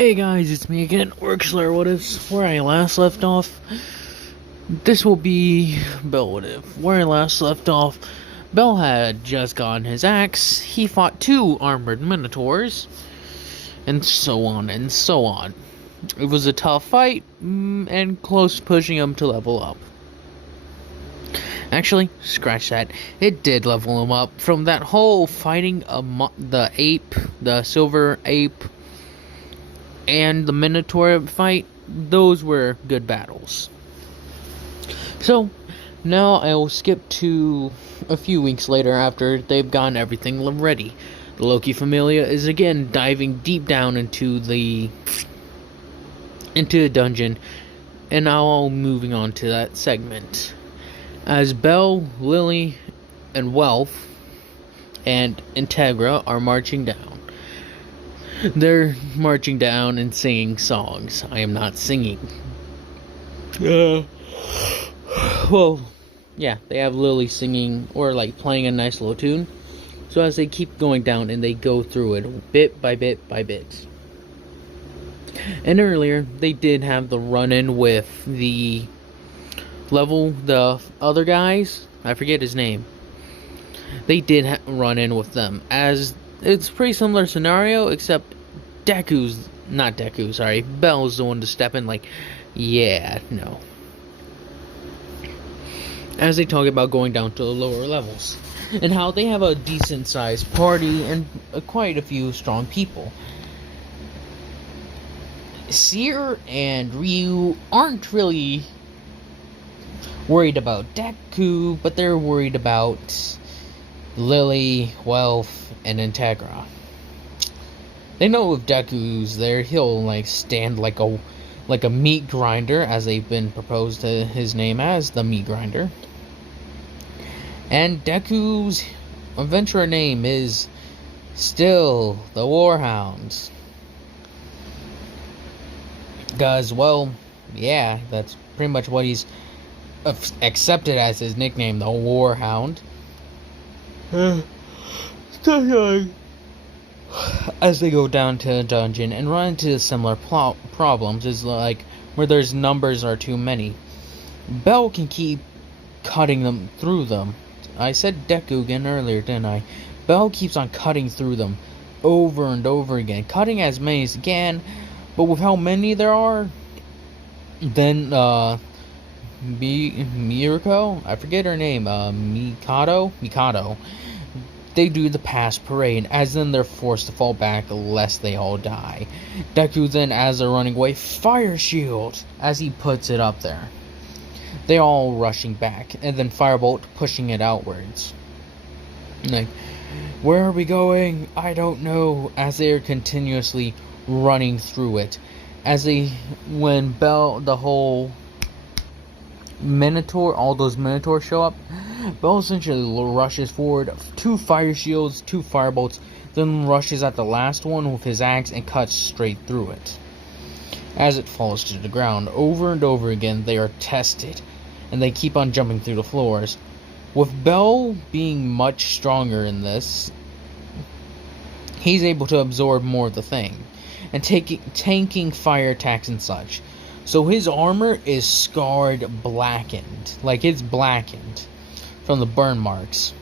Hey guys, it's me again, Orkslayer What Ifs. Where I last left off, this will be Bell What If. Where I last left off, Bell had just gotten his axe, he fought two armored minotaurs, and so on and so on. It was a tough fight, and close to pushing him to level up. Actually, scratch that. It did level him up from that whole fighting the ape, the silver ape, and the Minotaur fight. Those were good battles. So, now I will skip to a few weeks later after they've gotten everything ready. The Loki Familia is again diving deep down into the dungeon, and now I'll moving on to that segment. As Bell, Lily, and Wealth, and Integra are marching down. They're marching down and singing songs. I am not singing. Well, yeah, they have Lily singing or like playing a nice little tune. So as they keep going down and they go through it bit by bit by bit. And earlier, they did have the run-in with the other guys. I forget his name. They did run in with them, as it's a pretty similar scenario, except Bell's the one to step in like, yeah, no. As they talk about going down to the lower levels, and how they have a decent sized party and quite a few strong people. Seer and Ryu aren't really worried about Deku, but they're worried about Lily, Wealth, and Integra. They know if Deku's there, he'll like stand like a meat grinder, as they've been proposed to his name as the meat grinder. And Deku's adventurer name is still the Warhound. Because, well, yeah, that's pretty much what he's accepted as his nickname, the Warhound. As they go down to the dungeon and run into similar problems, is like where there's numbers are too many. Bell can keep cutting them through them. I said Deku again earlier, didn't I? Bell keeps on cutting through them over and over again, cutting as many as he can, but with how many there are, then Mirko, I forget her name, Mikado, they do the pass parade, as then they're forced to fall back lest they all die. Deku then, as they're running away, fire shield, as he puts it up there. They all rushing back, and then Firebolt pushing it outwards. Like, where are we going? I don't know, as they are continuously running through it. When Bell, the whole Minotaur, all those Minotaurs show up, Bell essentially rushes forward, 2 fire shields, 2 firebolts, then rushes at the last one with his axe and cuts straight through it. As it falls to the ground, over and over again, they are tested, and they keep on jumping through the floors. With Bell being much stronger in this, he's able to absorb more of the thing, and tanking fire attacks and such. So his armor is scarred, blackened. Like, it's blackened from the burn marks.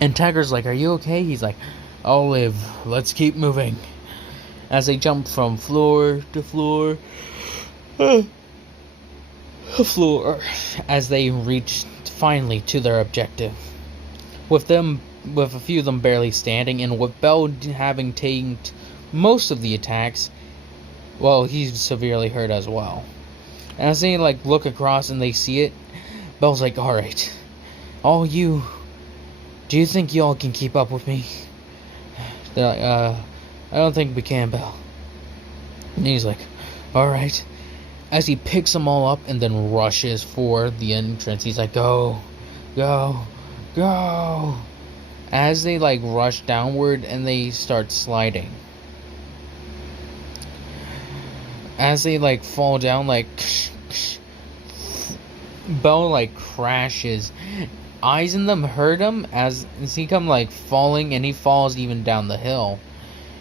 And Tiger's like, are you okay? He's like, I'll live. Let's keep moving. As they jump from floor to floor. As they reach finally to their objective. With a few of them barely standing, and with Bell having tanked most of the attacks, well, he's severely hurt as well. As they look across and they see it, Bell's like, alright, all you, do you think y'all can keep up with me? They're like, I don't think we can, Bell. And he's like, alright. As he picks them all up and then rushes for the entrance, he's like, go, go, go. As they rush downward and they start sliding. As they fall down, Bell crashes. Eyes in them hurt him as he come falling, and he falls even down the hill.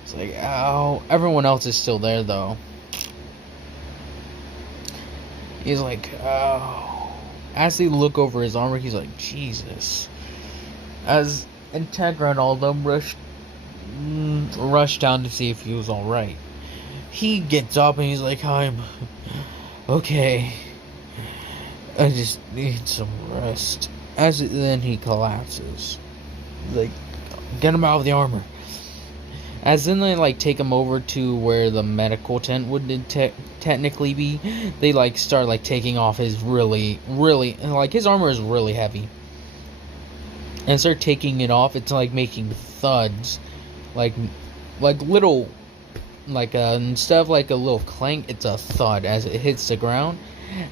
It's like, ow. Everyone else is still there, though. He's like, ow. As they look over his armor, he's like, Jesus. As Integra and all of them rush down to see if he was alright. He gets up and he's like, I'm okay. I just need some rest. Then he collapses. Like, get him out of the armor. As then they like take him over to where the medical tent would technically be. They like start like taking off his really like his armor is really heavy. And start taking it off. It's like making thuds, like little, like instead of like a little clank, it's a thud as it hits the ground.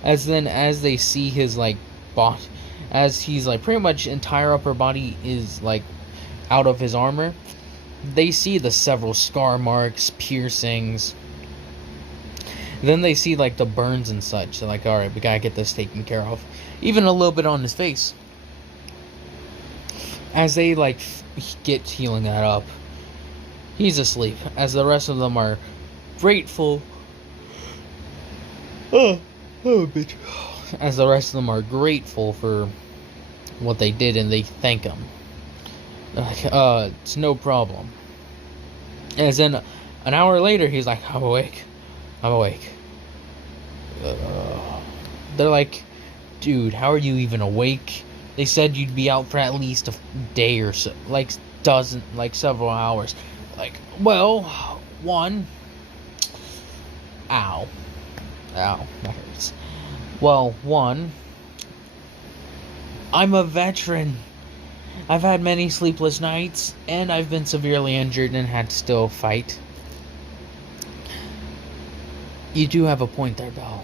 As they see his like bot, as he's like pretty much entire upper body is like out of his armor. They see the several scar marks, piercings. Then they see like the burns and such. They're like, alright, we gotta get this taken care of. Even a little bit on his face. As they like get healing that up, he's asleep. As the rest of them are grateful. Bitch. As the rest of them are grateful for what they did and they thank him. It's no problem. As then, an hour later, he's like, I'm awake. They're like, dude, how are you even awake? They said you'd be out for at least a day or so, like several hours. Like, well, one. Ow, that hurts. Well, one. I'm a veteran. I've had many sleepless nights, and I've been severely injured and had to still fight. You do have a point there, Belle.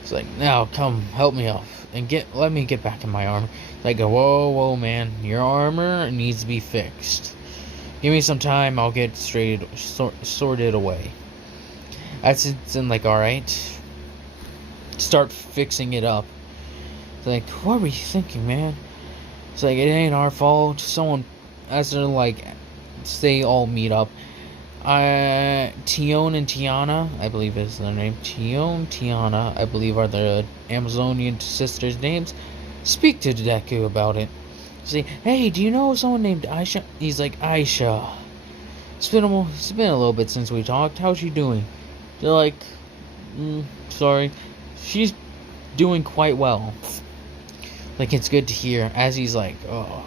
It's like, now, come, help me up, and let me get back in my armor. Like, whoa, man, your armor needs to be fixed. Give me some time, I'll get sorted away. That's like, alright. Start fixing it up. It's like, what were you thinking, man? It's like, it ain't our fault. Someone, as they're like, they all meet up. Tion and Tiana, I believe is their name. Tiana, I believe are the Amazonian sisters' names. Speak to Deku about it. Say, hey, do you know someone named Aisha? He's like, Aisha. It's been a little bit since we talked. How's she doing? They're like, sorry. She's doing quite well. Like, it's good to hear. As he's like, oh,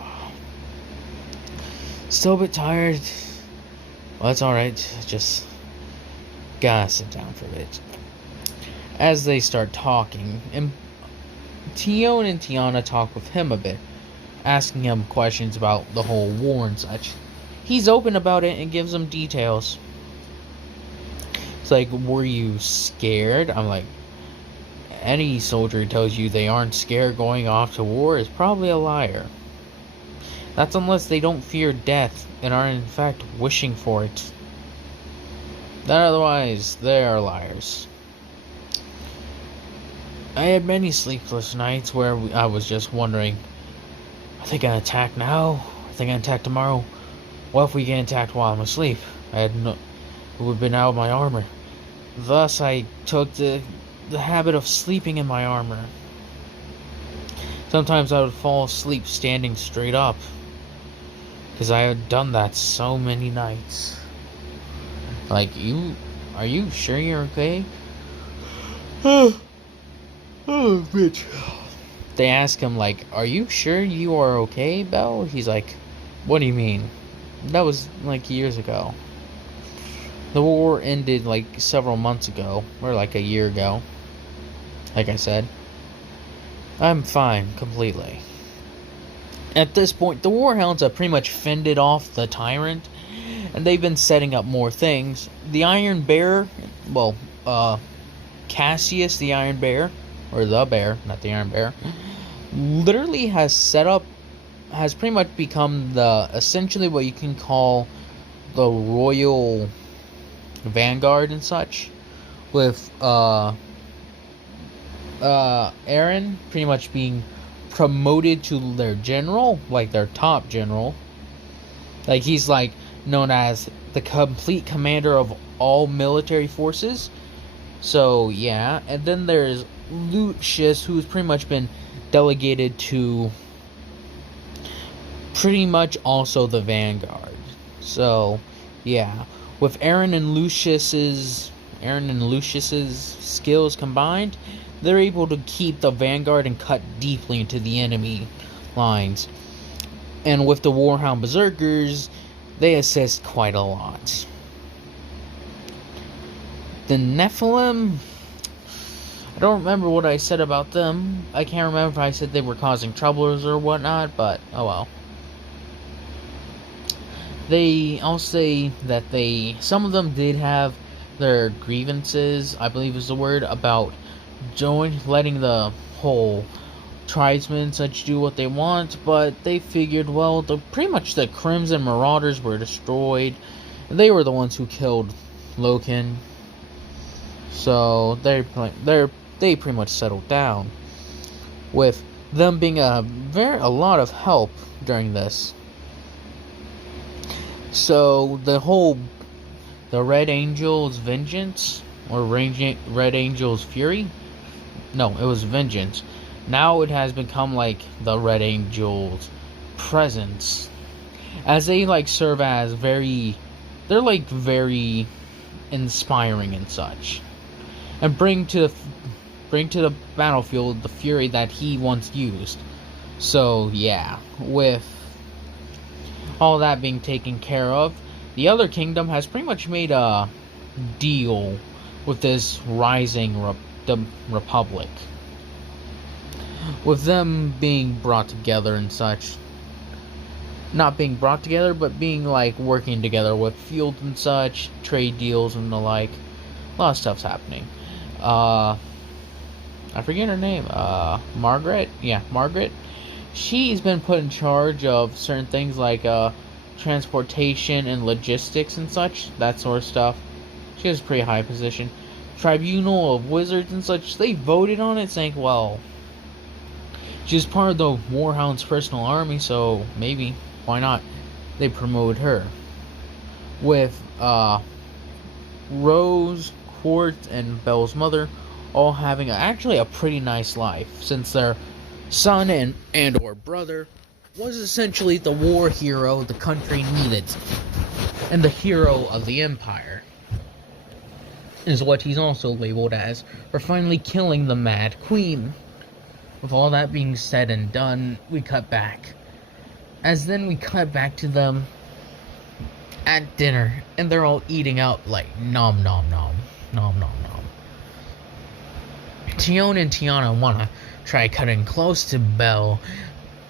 still a bit tired. Well, that's alright. Just gotta sit down for a bit. As they start talking, and Tion and Tiana talk with him a bit, asking him questions about the whole war and such. He's open about it and gives them details. It's like, were you scared? I'm like, any soldier who tells you they aren't scared going off to war is probably a liar. That's unless they don't fear death and are in fact wishing for it. Otherwise, they are liars. I had many sleepless nights where I was just wondering, are they gonna attack now? Are they gonna attack tomorrow? What if we get attacked while I'm asleep? It would have been out of my armor. Thus, I took the habit of sleeping in my armor. Sometimes I would fall asleep standing straight up, because I had done that so many nights. Like, are you sure you're okay? Oh, bitch. They ask him, like, are you sure you are okay, Belle? He's like, what do you mean? That was, like, years ago. The war ended, like, several months ago, or, like, a year ago. Like I said. I'm fine, completely. At this point, the Warhounds have pretty much fended off the Tyrant, and they've been setting up more things. The Iron Bear, well, Cassius the Iron Bear, or the Bear, not the Iron Bear, literally has pretty much become essentially what you can call the Royal Vanguard and such, with, Aaron pretty much being promoted to their general, like their top general. Like, he's like known as the complete commander of all military forces. So yeah, and then there's Lucius, who's pretty much been delegated to pretty much also the vanguard. So yeah, with Aaron and Lucius's skills combined, they're able to keep the vanguard and cut deeply into the enemy lines. And with the Warhound Berserkers, they assist quite a lot. The Nephilim, I don't remember what I said about them. I can't remember if I said they were causing troubles or whatnot, but oh well. I'll say that some of them did have their grievances, I believe is the word, about letting the whole tribesmen such do what they want, but they figured, well, pretty much the Crimson Marauders were destroyed. They were the ones who killed Loken, so they pretty much settled down, with them being a lot of help during this. So the Red Angel's vengeance, or Red Angel's fury, no, it was vengeance. Now it has become like the Red Angel's presence, as they serve as very inspiring and such, and bring to the battlefield the fury that he once used. So yeah, with all that being taken care of, the other kingdom has pretty much made a deal with this rising republic, with them being brought together and such. Not being brought together, but being working together with fields and such, trade deals and the like. A lot of stuff's happening. I forget her name. Margaret? Yeah, Margaret. She's been put in charge of certain things like transportation and logistics and such, that sort of stuff. She has a pretty high position. Tribunal of Wizards and such, they voted on it, saying, well, she's part of the Warhound's personal army, so maybe, why not? They promoted her. With Rose, Quartz, and Belle's mother all having actually a pretty nice life, since their son and or brother was essentially the war hero the country needed, and the hero of the empire, is what he's also labeled as, for finally killing the Mad Queen. With all that being said and done, we cut back. We cut back to them at dinner, and they're all eating out nom nom nom, nom nom nom. Tione and Tiana want to try cutting close to Belle,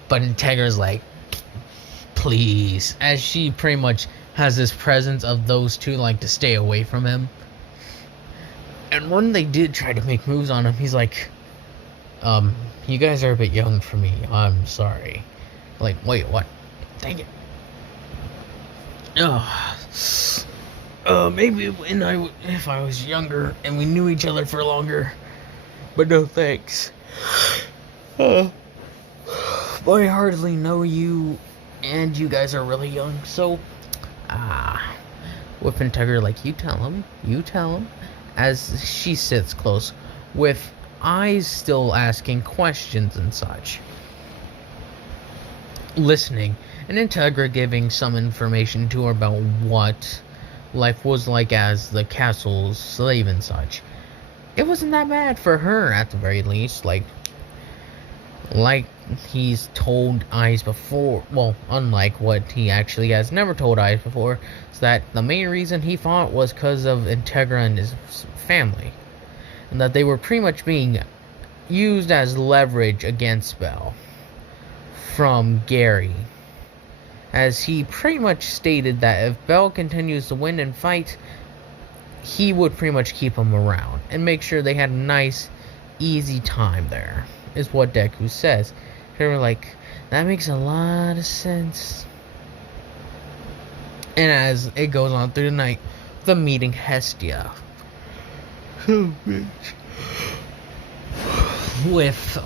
but Integra's please, as she pretty much has this presence of those two to stay away from him. And when they did try to make moves on him, he's you guys are a bit young for me, I'm sorry. Wait, what? Dang it. Maybe if I was younger and we knew each other for longer, but no thanks. I hardly know you, and you guys are really young, so, with Integra, you tell him, as she sits close, with eyes still asking questions and such. Listening, and Integra giving some information to her about what life was like as the castle's slave and such. It wasn't that bad for her, at the very least, like he's told Eyes before, well, unlike what he actually has never told Eyes before, is that the main reason he fought was because of Integra and his family, and that they were pretty much being used as leverage against Belle from Gary, as he pretty much stated that if Belle continues to win and fight, he would pretty much keep them around and make sure they had a nice, easy time there, is what Deku says. They were like, that makes a lot of sense. And as it goes on through the night, the meeting Hestia. Oh, bitch. With,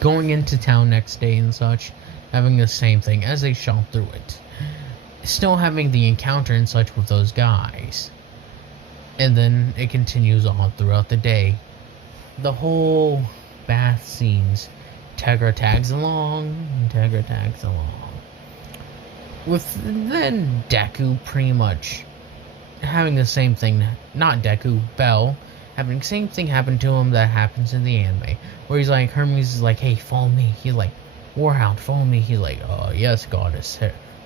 going into town next day and such, having the same thing as they shot through it. Still having the encounter and such with those guys. And then it continues on throughout the day. The whole bath scenes. Tegra tags along. With then Deku pretty much having the same thing. Not Deku, Bell. Having the same thing happen to him that happens in the anime. Where he's like, Hermes is like, hey, follow me. He's like, Warhound, follow me. He's like, oh, yes, goddess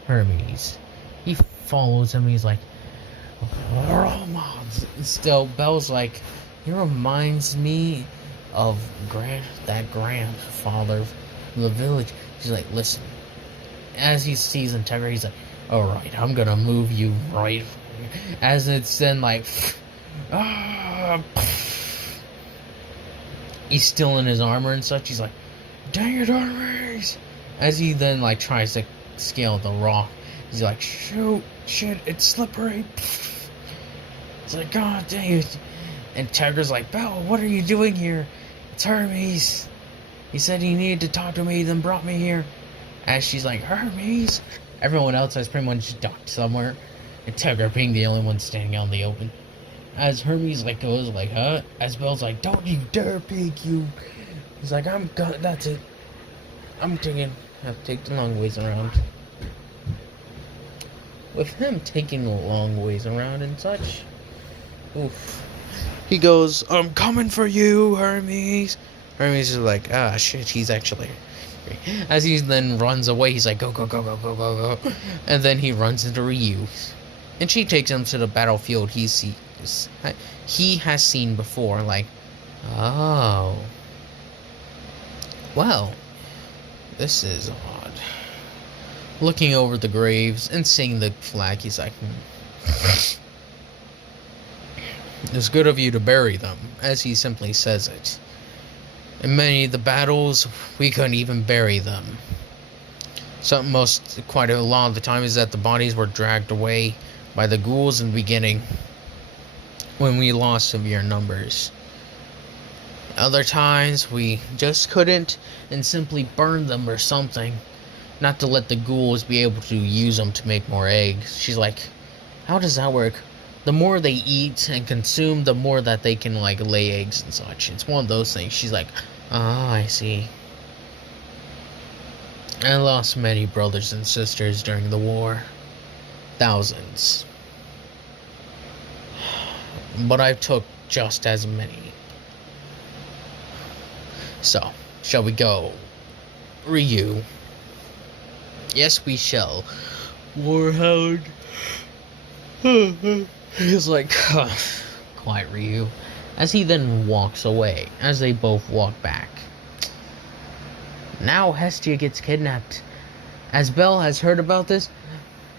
Hermes. He follows him. He's like, still, Bell's like, he reminds me of that grandfather of the village. He's like, listen. As he sees Integra, he's like, alright, I'm gonna move you right. As it's then like, he's still in his armor and such. He's like, dang it, Hermes! As he then like tries to scale the rock, he's like, shoot, shit, it's slippery. It's like, god dang it. And Tegra's like, Belle, what are you doing here? It's Hermes. He said he needed to talk to me, then brought me here. As she's like, Hermes. Everyone else has pretty much ducked somewhere. And Tegra being the only one standing out in the open. As Hermes like goes like, huh? As Belle's like, don't you dare peek, you. He's like, that's it. Have to take the long ways around. With him taking the long ways around and such. Oof. He goes, I'm coming for you, Hermes. Hermes is like, ah, shit, he's actually... As he then runs away, he's like, go, go, go, go, go, go, go. And then he runs into Ryu. And she takes him to the battlefield he has seen before, like, oh. Well, this is odd. Looking over the graves and seeing the flag, he's like, it's good of you to bury them, as he simply says it. In many of the battles, we couldn't even bury them. Quite a lot of the time is that the bodies were dragged away by the ghouls in the beginning, when we lost severe numbers. Other times, we just couldn't, and simply burned them or something, not to let the ghouls be able to use them to make more eggs. She's like, how does that work? The more they eat and consume, the more that they can, like, lay eggs and such. It's one of those things. She's like, ah, I see. I lost many brothers and sisters during the war. Thousands. But I took just as many. So, shall we go? Ryu. Yes, we shall. Warhound. He's like, quiet, Ryu. As he then walks away, as they both walk back. Now Hestia gets kidnapped. As Bell has heard about this,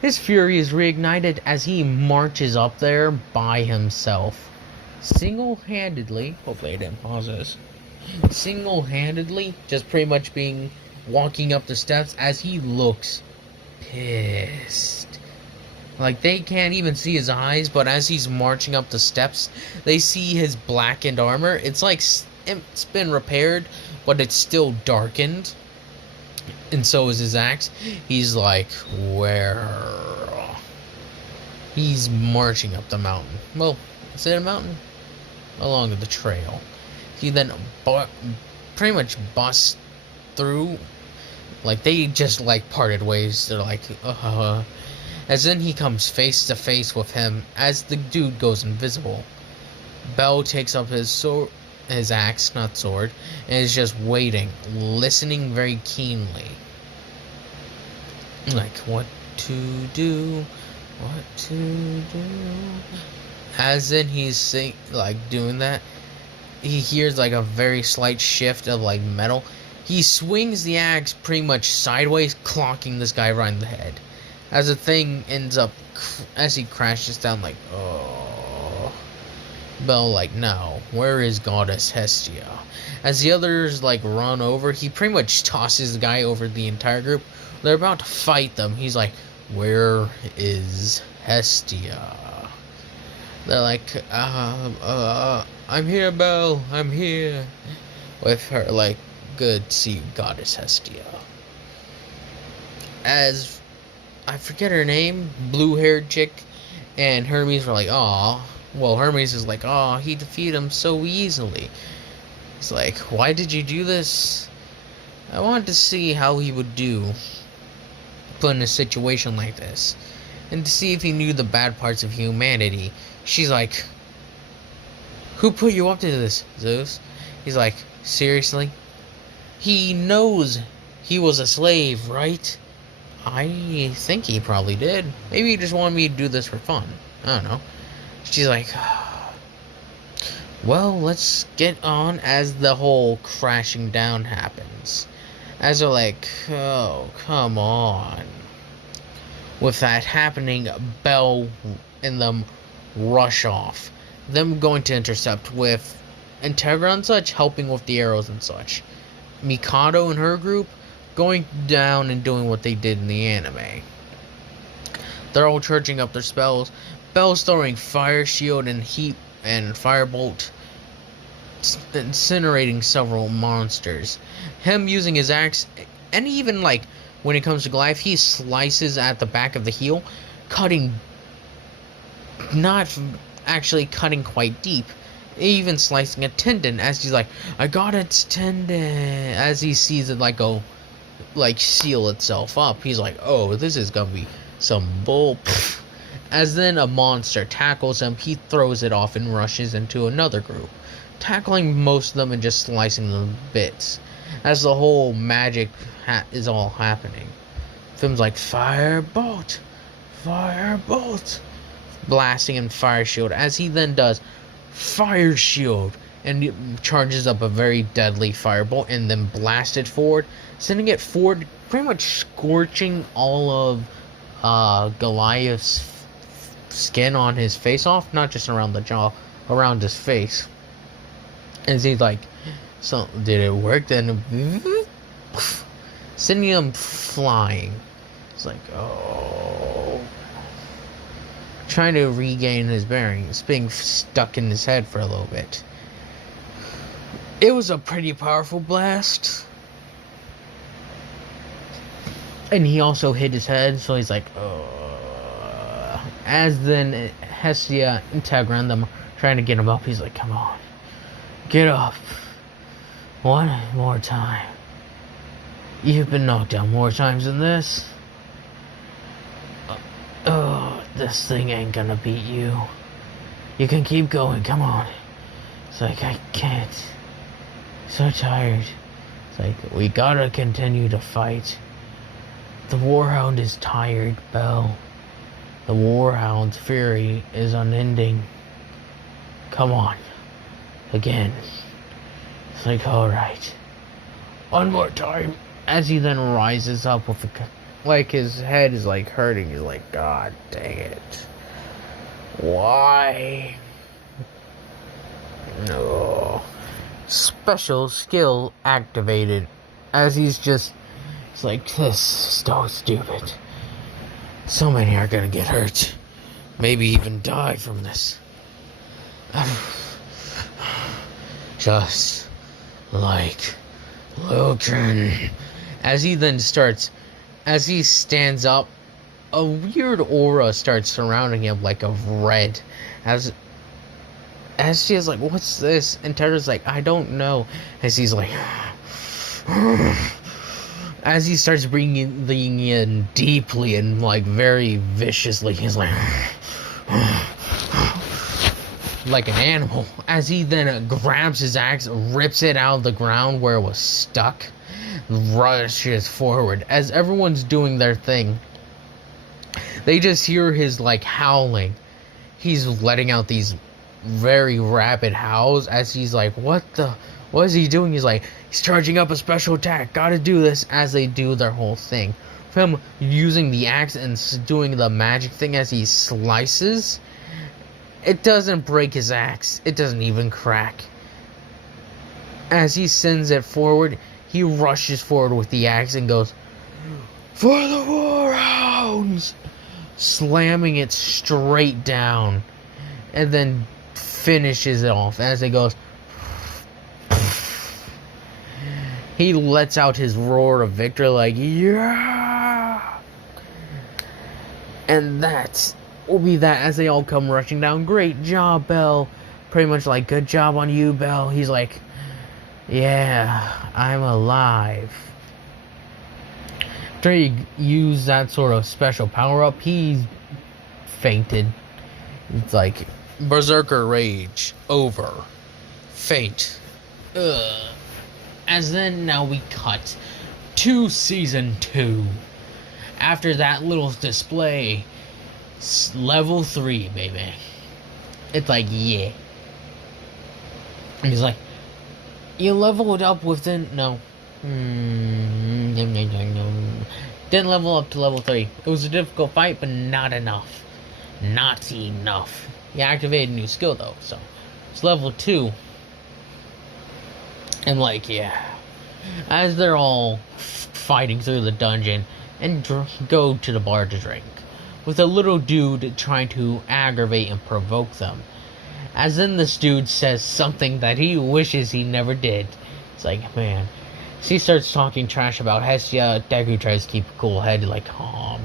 his fury is reignited as he marches up there by himself. Single-handedly, hopefully I didn't pause this. Single-handedly, just pretty much walking up the steps as he looks pissed. Like, they can't even see his eyes, but as he's marching up the steps, they see his blackened armor. It's like, it's been repaired, but it's still darkened. And so is his axe. He's like, where? He's marching up the mountain. Well, is it a mountain? Along the trail. He then pretty much busts through. Like, they just, like, parted ways. They're like, As then he comes face to face with him as the dude goes invisible. Bell takes up his axe, not sword, and is just waiting, listening very keenly. Like, what to do? As then he's doing that, he hears like a very slight shift of like metal. He swings the axe pretty much sideways, clocking this guy right in the head. As the thing ends up, as he crashes down, like, oh. Bell, like, no, where is Goddess Hestia? As the others, like, run over, he pretty much tosses the guy over the entire group. They're about to fight them. He's like, where is Hestia? They're like, I'm here, Belle, I'm here. With her, like, good to see you, Goddess Hestia. as I forget her name, blue-haired chick, and Hermes were like, "Aw." Well, Hermes is like, "Aw, he defeated him so easily." It's like, "Why did you do this?" I wanted to see how he would do put in a situation like this, and to see if he knew the bad parts of humanity. She's like, "Who put you up to this, Zeus?" He's like, "Seriously? He knows he was a slave, right?" "I think he probably did. Maybe he just wanted me to do this for fun. I don't know." She's like, "Well, let's get on," as the whole crashing down happens. As they're like, "Oh, come on." With that happening, Bell and them rush off. Them going to intercept with Integra and such helping with the arrows and such. Mikado and her group going down and doing what they did in the anime. They're all charging up their spells. Bell's throwing fire shield and heat and firebolt, incinerating several monsters. Him using his axe, and even like when it comes to Goliath, he slices at the back of the heel, cutting, not actually cutting quite deep, even slicing a tendon as he's like, "I got its tendon," as he sees it like go like seal itself up. He's like, "Oh, this is gonna be some bull." As then a monster tackles him, he throws it off and rushes into another group, tackling most of them and just slicing them to bits. As the whole magic is all happening, films like firebolt, firebolt, blasting and fire shield. As he then does fire shield and charges up a very deadly firebolt and then blast it forward, sending it forward, pretty much scorching all of Goliath's skin on his face off, not just around the jaw, around his face. And he's like, "So did it work?" Then sending him flying. It's like, oh, trying to regain his bearings, being stuck in his head for a little bit. It was a pretty powerful blast. And he also hit his head, so he's like, oh. As then Hestia and Integra and them trying to get him up, he's like, "Come on, get up. One more time. You've been knocked down more times than this. Oh, this thing ain't gonna beat you. You can keep going, come on." It's like, "I can't. So tired." It's like, "We gotta continue to fight. The Warhound is tired, Bell. The Warhound's fury is unending. Come on. Again." It's like, "Alright. One more time." As he then rises up with like his head is like hurting. He's like, "God dang it. Why?" No. Special skill activated. As he's just, it's like, "This is so stupid. So many are gonna get hurt. Maybe even die from this. Just like Logan." As he then starts, as he stands up, a weird aura starts surrounding him, like of red. As she is like, "What's this?" And Tedra's like, "I don't know." As he's like, as he starts breathing in deeply and like very viciously, he's like an animal. As he then grabs his axe, rips it out of the ground where it was stuck, rushes forward. As everyone's doing their thing, they just hear his like howling. He's letting out these very rapid howls as he's like, what is he doing? He's like, he's charging up a special attack, gotta do this. As they do their whole thing, him using the axe and doing the magic thing as he slices, it doesn't break his axe, it doesn't even crack. As he sends it forward, he rushes forward with the axe and goes, "For the Warhounds!" slamming it straight down, and then finishes it off as it goes. He lets out his roar of victory, like, "Yeah!" And that will be that as they all come rushing down. Great job, Belle. Pretty much like, good job on you, Belle. He's like, yeah, I'm alive. After he used that sort of special power-up, he's fainted. It's like, Berserker Rage. Over. Fate. Ugh. As then, now we cut to Season 2. After that little display, level 3, baby. It's like, yeah. And he's like, you leveled up within... No. Didn't level up to level 3. It was a difficult fight, but not enough. Not enough. He activated a new skill, though, so... It's level 2. And like, yeah. As they're all fighting through the dungeon and go to the bar to drink, with a little dude trying to aggravate and provoke them. As then this dude says something that he wishes he never did. It's like, man. She starts talking trash about Hestia. Deku tries to keep a cool head, like, calm.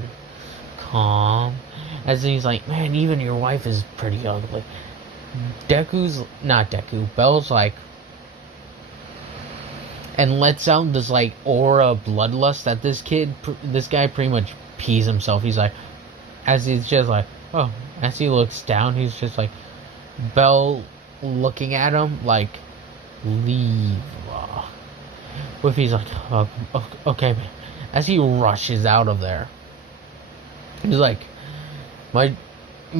As then he's like, man, even your wife is pretty ugly. Belle's like, and lets out this like aura of bloodlust that this guy pretty much pees himself. He's like, as he's just like, oh, as he looks down, he's just like, Belle looking at him like, leave. With he's like, oh, okay, man. As he rushes out of there, he's like, my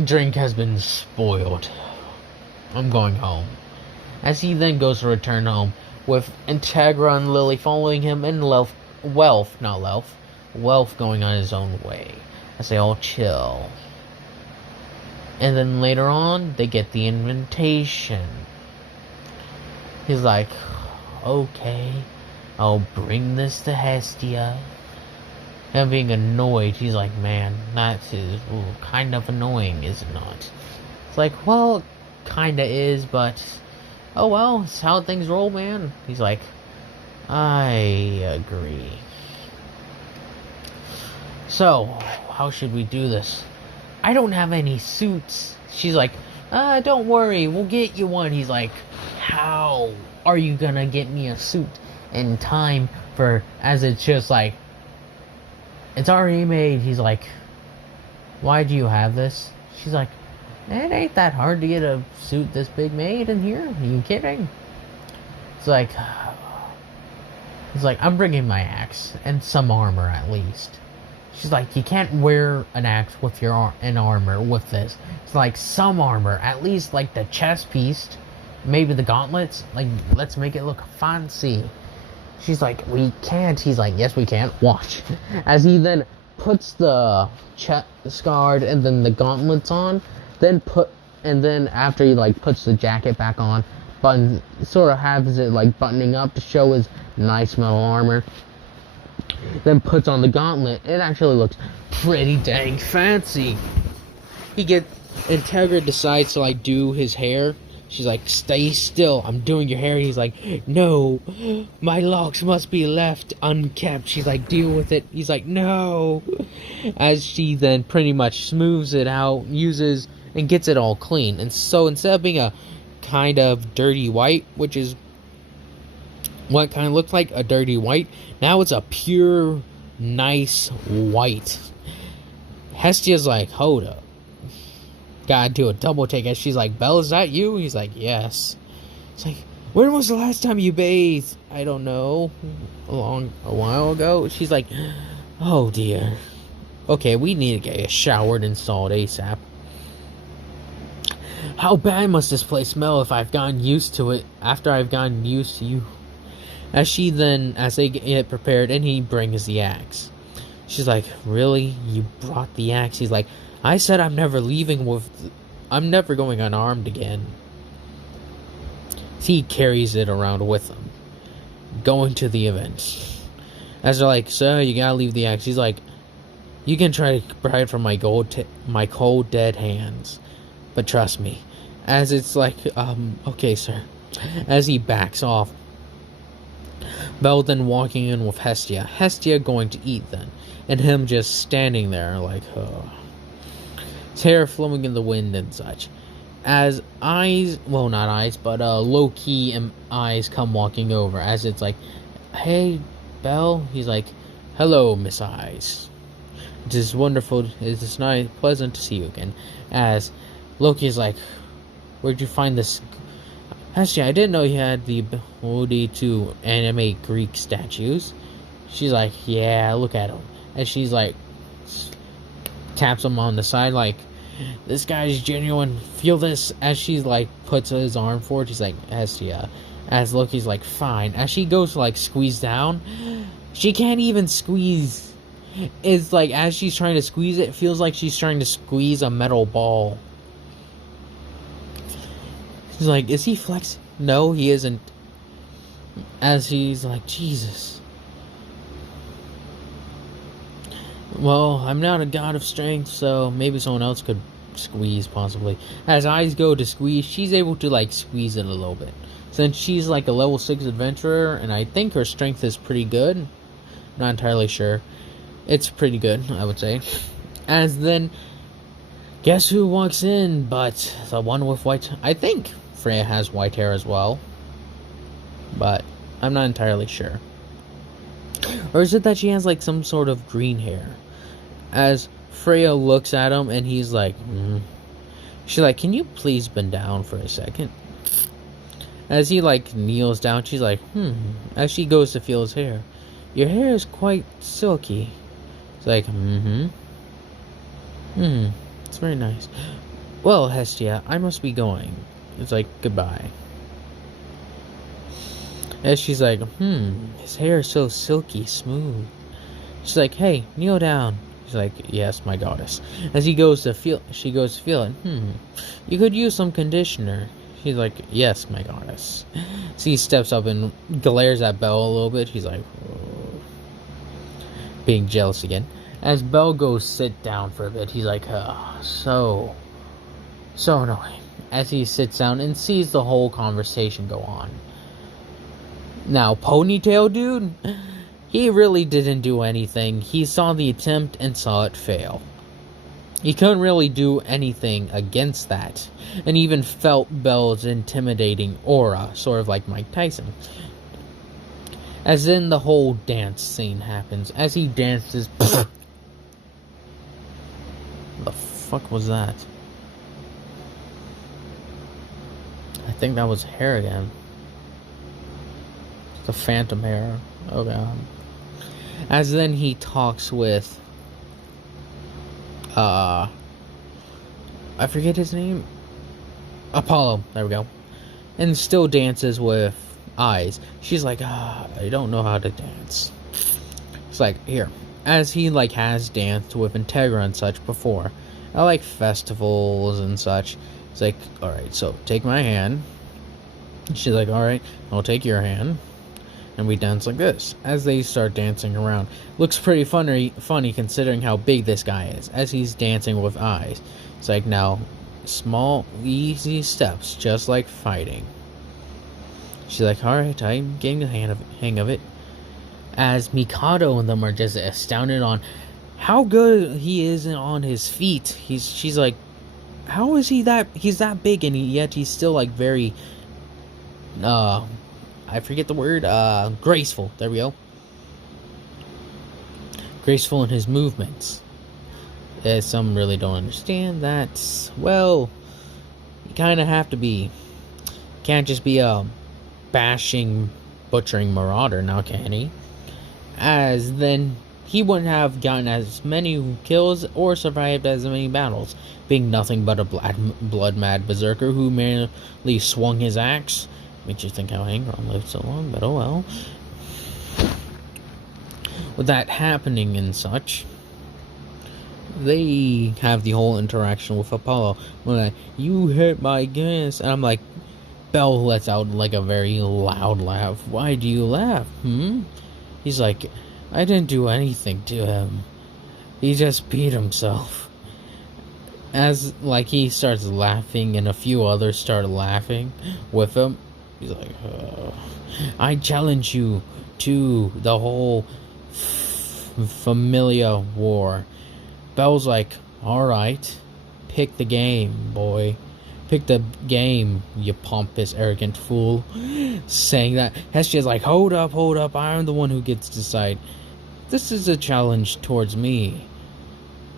drink has been spoiled. I'm going home. As he then goes to return home, with Integra and Lily following him, and Wealth going on his own way, as they all chill. And then later on, they get the invitation. He's like, okay, I'll bring this to Hestia. And being annoyed, he's like, man, that is kind of annoying, is it not? It's like, well, kinda is, but oh well, it's how things roll, man. He's like, I agree. So, how should we do this? I don't have any suits. She's like, don't worry, we'll get you one. He's like, how are you gonna get me a suit in time for, as it's just like, it's already made. He's like, why do you have this? She's like, it ain't that hard to get a suit this big made in here. Are you kidding? It's like, I'm bringing my axe and some armor at least. She's like, you can't wear an axe with an armor with this. It's like, some armor, at least like the chest piece, maybe the gauntlets. Like, let's make it look fancy. She's like, we can't. He's like, yes, we can. Watch. As he then puts the chest guard and then the gauntlets on, and then after he like puts the jacket back on, sort of has it like buttoning up to show his nice metal armor. Then puts on the gauntlet. It actually looks pretty dang fancy. Integra decides to like do his hair. She's like, stay still, I'm doing your hair. He's like, no, my locks must be left unkept. She's like, deal with it. He's like, no. As she then pretty much smooths it out, uses and gets it all clean. And so instead of being a kind of dirty white, which is what kind of looks like a dirty white, now it's a pure, nice white. Hestia's like, hold up. Gotta do a double take. As she's like, Belle, is that you? He's like, yes. It's like, when was the last time you bathed? I don't know. A while ago. She's like, oh dear. Okay, we need to get a showered and installed ASAP. How bad must this place smell if I've gotten used to it after I've gotten used to you? As they get prepared, and he brings the axe. She's like, really? You brought the axe? He's like, I said I'm never going unarmed again. He carries it around with him, going to the event. As they're like, sir, you gotta leave the axe. He's like, you can try to pry it from my cold dead hands, but trust me. As it's like, okay, sir. As he backs off, Belle then walking in with Hestia. Hestia going to eat then, and him just standing there like, oh. his hair flowing in the wind and such. As eyes, well, not eyes, but low-key and eyes come walking over, as it's like, hey, Belle. He's like, hello, Miss Eyes. It is wonderful, it is nice, pleasant to see you again. As Loki's like, where'd you find this? Actually, I didn't know you had the ability to animate Greek statues. She's like, yeah, look at him. And she's like, taps him on the side, like, this guy's genuine, feel this. As she's like, puts his arm forward, she's like, Hestia. As Loki's like, fine. As she goes to like squeeze down, she can't even squeeze. It's like, as she's trying to squeeze it, it feels like she's trying to squeeze a metal ball. She's like, is he flexing? No, he isn't. As he's like, Jesus. Well, I'm not a god of strength, so maybe someone else could squeeze, possibly. As eyes go to squeeze, she's able to, like, squeeze it a little bit. Since she's, like, a level 6 adventurer, and I think her strength is pretty good. Not entirely sure. It's pretty good, I would say. As then, guess who walks in but the one with white... I think Freya has white hair as well. But I'm not entirely sure. Or is it that she has, like, some sort of green hair? As Freya looks at him, and he's like, She's like, can you please bend down for a second? As he, like, kneels down, she's like, As she goes to feel his hair. Your hair is quite silky. It's like, It's very nice. Well, Hestia, I must be going. It's like, goodbye. As she's like, his hair is so silky smooth. She's like, hey, kneel down. She's like, yes, my goddess. As she goes to feel it, you could use some conditioner. She's like, yes, my goddess. So he steps up and glares at Belle a little bit. She's like, being jealous again. As Belle goes sit down for a bit, he's like, so annoying. As he sits down and sees the whole conversation go on. Now, Ponytail Dude, he really didn't do anything. He saw the attempt and saw it fail. He couldn't really do anything against that, and even felt Belle's intimidating aura, sort of like Mike Tyson. As then the whole dance scene happens. As he dances... What the fuck was that? I think that was hair again. The phantom hair. Oh god. As then he talks with I forget his name. Apollo, there we go. And still dances with Eyes. She's like, I don't know how to dance. It's like, here. As he like has danced with Integra and such before. I like festivals and such. It's like, alright, so take my hand. She's like, alright, I'll take your hand. And we dance like this. As they start dancing around. Looks pretty funny considering how big this guy is. As he's dancing with Eyes. It's like, now, small, easy steps, just like fighting. She's like, alright, I'm getting the hang of it. As Mikado and them are just astounded on how good he is on his feet. She's like, how is he's that big and yet he's still like very, I forget the word, graceful. There we go. Graceful in his movements. As some really don't understand that, well, you kind of have to be. Can't just be a bashing, butchering marauder now, can he? As then, he wouldn't have gotten as many kills or survived as many battles, being nothing but a blood-mad berserker who merely swung his axe. Makes you think how Angron lived so long, but oh well. With that happening and such, they have the whole interaction with Apollo. When like, you hit my gas, and I'm like, Belle lets out like a very loud laugh. Why do you laugh? He's like, I didn't do anything to him. He just beat himself. As like he starts laughing, and a few others start laughing with him. He's like, I challenge you to the whole Familia war. Belle's like, alright, pick the game, boy. Pick the game, you pompous, arrogant fool. Saying that, Hestia's like, hold up, I'm the one who gets to decide. This is a challenge towards me.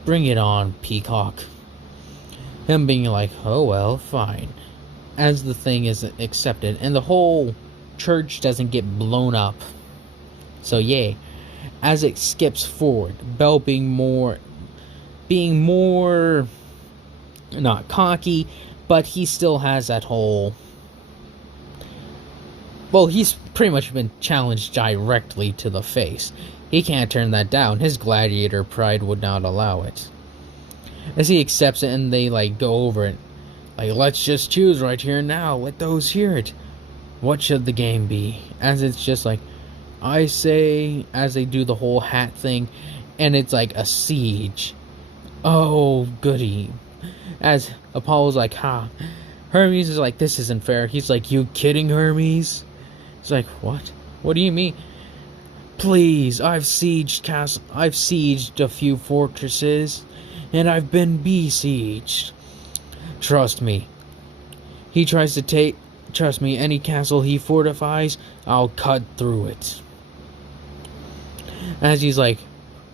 Bring it on, Peacock. Him being like, oh well, fine. As the thing is accepted, and the whole church doesn't get blown up. So yay. As it skips forward, Bell being more not cocky, but he still has that whole, well, he's pretty much been challenged directly to the face. He can't turn that down. His gladiator pride would not allow it. As he accepts it and they like go over it, like, let's just choose right here and now, let those hear it. What should the game be? As it's just like, I say, as they do the whole hat thing, and it's like a siege. Oh, goody. As Apollo's like, ha. Hermes is like, this isn't fair. He's like, you kidding, Hermes? He's like, what? What do you mean? Please, I've sieged a few fortresses, and I've been besieged. Trust me. Trust me, any castle he fortifies, I'll cut through it. As he's like,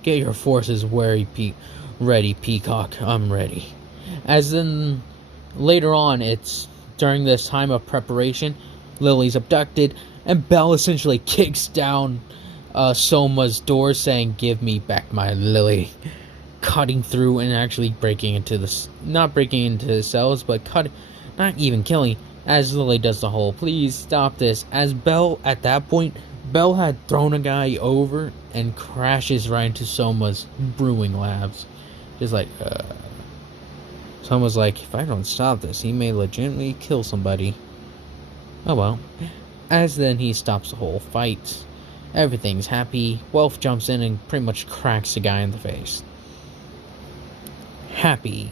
get your forces ready, Peacock, I'm ready. As then, later on, it's during this time of preparation, Lily's abducted, and Belle essentially kicks down Soma's door, saying, give me back my Lily. Cutting through and actually not breaking into the cells, but not even killing, as Lily does the whole, please stop this. As Belle, at that point, Belle had thrown a guy over and crashes right into Soma's brewing labs. Just like, Soma's like, if I don't stop this, he may legitimately kill somebody. Oh well. As then he stops the whole fight. Everything's happy. Welf jumps in and pretty much cracks the guy in the face. Happy.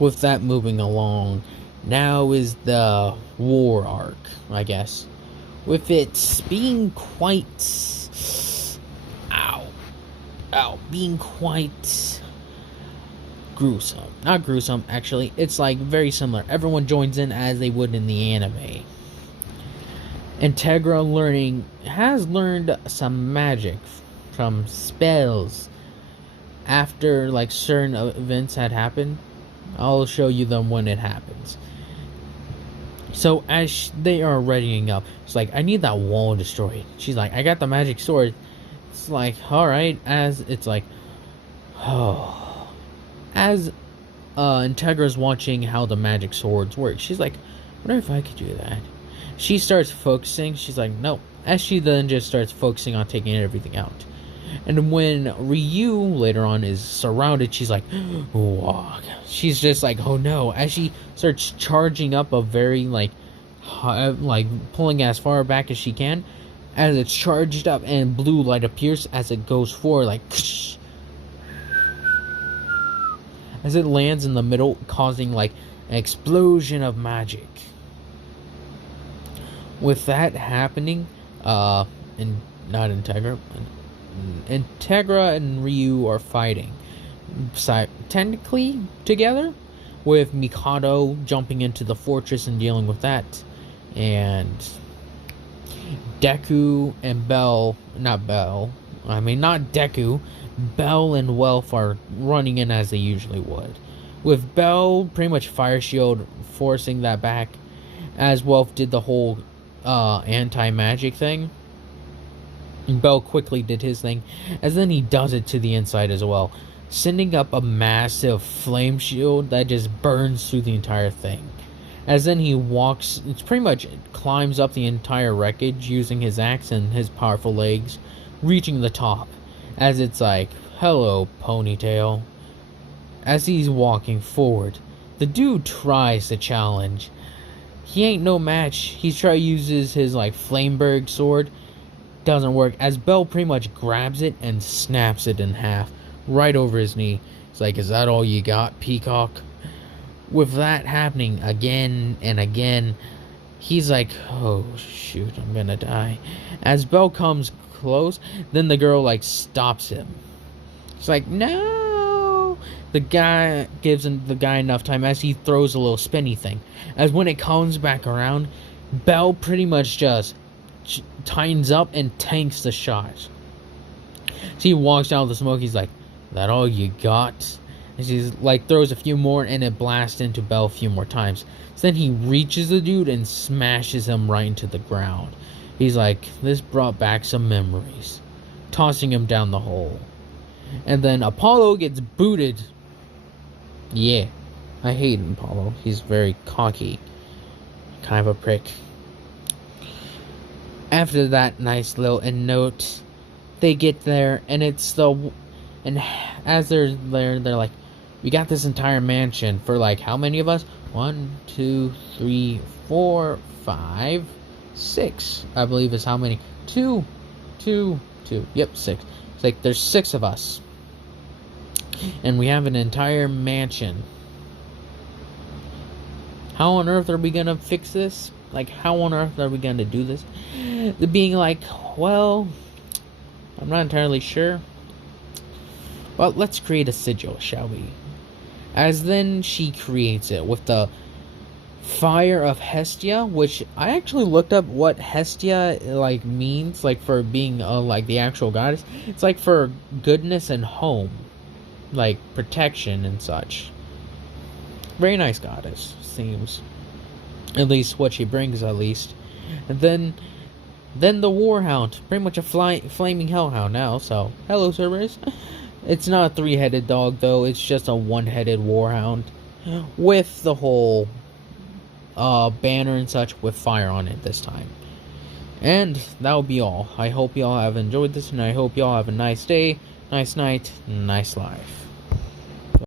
With that moving along, now is the war arc, I guess. With it being quite... being quite gruesome. Not gruesome, actually. It's like very similar. Everyone joins in as they would in the anime. Integra has learned some magic from spells after like certain events had happened. I'll show you them when it happens. So as they are readying up, it's like, I need that wall destroyed. She's like, I got the magic sword. It's like, alright. As it's like, oh. As Integra's watching how the magic swords work, she's like, I wonder if I could do that. She starts focusing. She's like, no. As she then just starts focusing on taking everything out. And when Ryu later on is surrounded, she's like, whoa. She's just like, oh no. As she starts charging up a very like pulling as far back as she can, as it's charged up and blue light appears as it goes forward, like as it lands in the middle, causing like an explosion of magic. With that happening, Integra and Ryu are fighting technically together, with Mikado jumping into the fortress and dealing with that, and Deku and Bell and Welf are running in as they usually would, with Bell pretty much fire shield forcing that back, as Welf did the whole anti-magic thing. And Bell quickly did his thing, as then he does it to the inside as well, sending up a massive flame shield that just burns through the entire thing. As then he walks, it's pretty much climbs up the entire wreckage using his axe and his powerful legs, reaching the top, as it's like, hello, Ponytail. As he's walking forward, the dude tries to challenge. He ain't no match. Uses his like Flameberg sword. Doesn't work, as Bell pretty much grabs it and snaps it in half right over his knee. It's like, is that all you got, Peacock? With that happening again and again, he's like, oh shoot, I'm gonna die. As Bell comes close, then the girl like stops him. It's like, no. The guy gives the guy enough time as he throws a little spinny thing. As when it comes back around, Bell pretty much just tightens up and tanks the shot. So he walks out of the smoke. He's like, "That all you got?" And she's like, throws a few more, and it blasts into Bell a few more times. So then he reaches the dude and smashes him right into the ground. He's like, "This brought back some memories," tossing him down the hole. And then Apollo gets booted. Yeah, I hate Apollo. He's very cocky, kind of a prick. After that nice little end note, they get there, and and as they're there, they're like, "We got this entire mansion for like how many of us? 1, 2, 3, 4, 5, 6. I believe is how many? 2. Yep, 6. It's like there's 6 of us, and we have an entire mansion. How on earth are we gonna fix this? Like, how on earth are we gonna do this?" The being like, "Well, I'm not entirely sure. Well, let's create a sigil, shall we?" As then she creates it with the fire of Hestia, which I actually looked up what Hestia like means, like for being like the actual goddess. It's like for goodness and home, like protection and such. Very nice goddess, seems. At least what she brings, at least. And then the Warhound, pretty much a flaming hellhound now. So hello, Cerberus. It's not a 3-headed dog though. It's just a 1-headed Warhound with the whole banner and such with fire on it this time. And that will be all. I hope y'all have enjoyed this, and I hope y'all have a nice day, nice night, nice life.